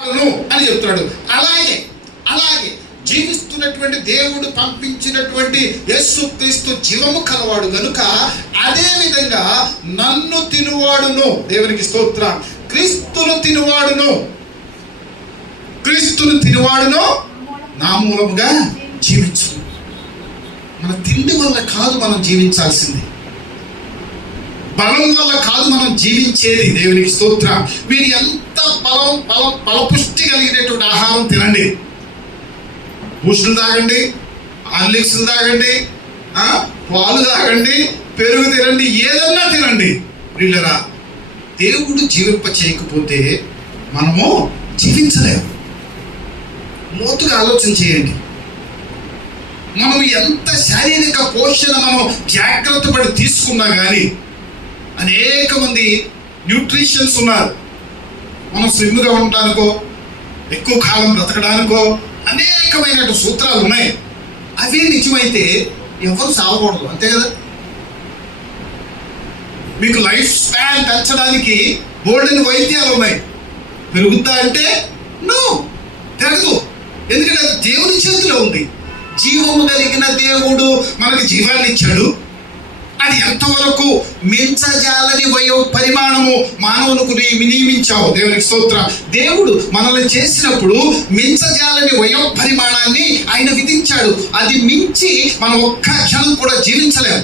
అని చెప్తున్నాడు. అలాగే అలాగే జీవిస్తున్నటువంటి దేవుడు పంపించినటువంటి యేసుక్రీస్తు జీవము కలవాడు గనుక అదే విధంగా నన్ను తినువాడును, దేవునికి స్తోత్రం, క్రీస్తును తినువాడును నా మూలముగా జీవించు. మన తిండి వల్ల కాదు మనం జీవించాల్సింది, బలం వల్ల కాదు మనం జీవించేది. దేవునికి స్తోత్రం. మీరు ఎంత బలపుష్టి కలిగినటువంటి ఆహారం తినండి, బూస్టులు తాగండి, హార్లిక్స్లు తాగండి, పాలు తాగండి, పెరుగు తినండి, ఏదన్నా తినండి, వీళ్ళరా దేవుడు జీవింప చేయకపోతే మనము జీవించలేము. లోతుగా ఆలోచన చేయండి. మనం ఎంత శారీరక పోషణ మనం జాగ్రత్త పడి తీసుకున్నా కానీ అనేక మంది న్యూట్రిషన్స్ ఉన్నారు. మనం స్లిమ్గా ఉండడానికో ఎక్కువ కాలం బ్రతకడానికో అనేకమైన సూత్రాలు ఉన్నాయి. అవి నిజమైతే ఎవరు సాగకూడదు, అంతే కదా. మీకు లైఫ్ స్పాన్ పెంచడానికి బోల్డెన్ వైద్యాలు ఉన్నాయి. పెరుగుద్దా అంటే నో, పెరగదు. ఎందుకంటే అది దేవుని చేతిలో ఉంది. జీవము కలిగిన దేవుడు మనకి జీవాన్ని ఇచ్చాడు. అది ఎంతవరకు మించజాలని వయో పరిమాణము మానవులకు నియమించావు. దేవునికి స్తోత్రం. దేవుడు మనల్ని చేసినప్పుడు మించజాలని వయో పరిమాణాన్ని ఆయన విధించాడు. అది మించి మనం ఒక్క క్షణం కూడా జీవించలేము.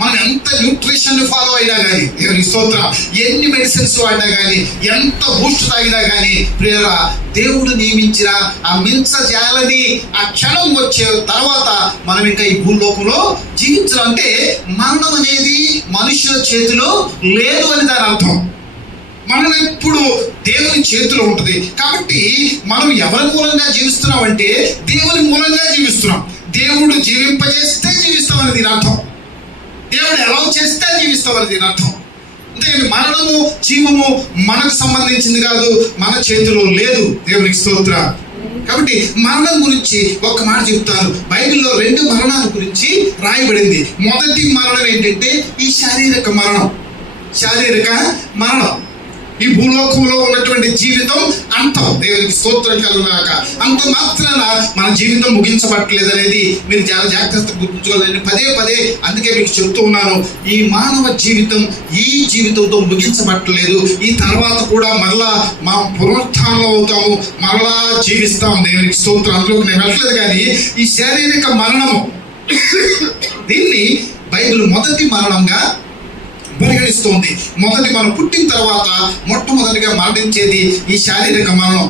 మనం ఎంత న్యూట్రిషన్ ఫాలో అయినా కానీ, దేవునికి స్తోత్రం, ఎన్ని మెడిసిన్స్ వాడినా కానీ, ఎంత బూస్ట్ తాగినా కానీ, ప్రియరా దేవుడు నియమించిన ఆ మించజాలని ఆ క్షణం వచ్చే తర్వాత మనం ఇంకా ఈ భూలోకంలో జీవించడం. అంటే మరణం అనేది మనుషుల చేతిలో లేదు అని దాని అర్థం. మనం ఎప్పుడు దేవుని చేతిలో ఉంటుంది. కాబట్టి మనం ఎవరి మూలంగా జీవిస్తున్నాం అంటే దేవుని మూలంగా జీవిస్తున్నాం. దేవుడు జీవింపజేస్తే జీవిస్తామని దీని అర్థం. దేవుడు ఎలా చేస్తే జీవిస్తామని దీని అర్థం. అంటే మరణము జీవము మనకు సంబంధించింది కాదు, మన చేతిలో లేదు. దేవునికి స్తోత్రం. కాబట్టి మరణం గురించి ఒక మాట చెప్తాను. బైబిల్లో 2 మరణాల గురించి రాయబడింది. మొదటి మరణం ఏంటంటే ఈ శారీరక మరణం. ఈ భూలోకంలో ఉన్నటువంటి జీవితం అంతం. దేవునికి స్తోత్రం కలుగుగాక. అంత మాత్రాన మన జీవితం ముగించబట్టలేదు అనేది మీరు చాలా జాగ్రత్తగా గుర్తుంచుకోవాలని పదే అందుకే మీకు చెప్తూ ఉన్నాను. ఈ మానవ జీవితం ఈ జీవితంతో ముగించబట్టలేదు. ఈ తర్వాత కూడా మరలా మా పునరుత్థానంలో అవుతాము, మరలా జీవిస్తాము. దేవునికి స్తోత్రం. అందులోకి నేను వెళ్ళలేదు. కానీ ఈ శారీరక మరణము దీన్ని బైబిల్ మొదటి మరణంగా పరిగణిస్తోంది. మనం పుట్టిన తర్వాత మొట్టమొదటిగా మరణించేది ఈ శారీరక మరణం.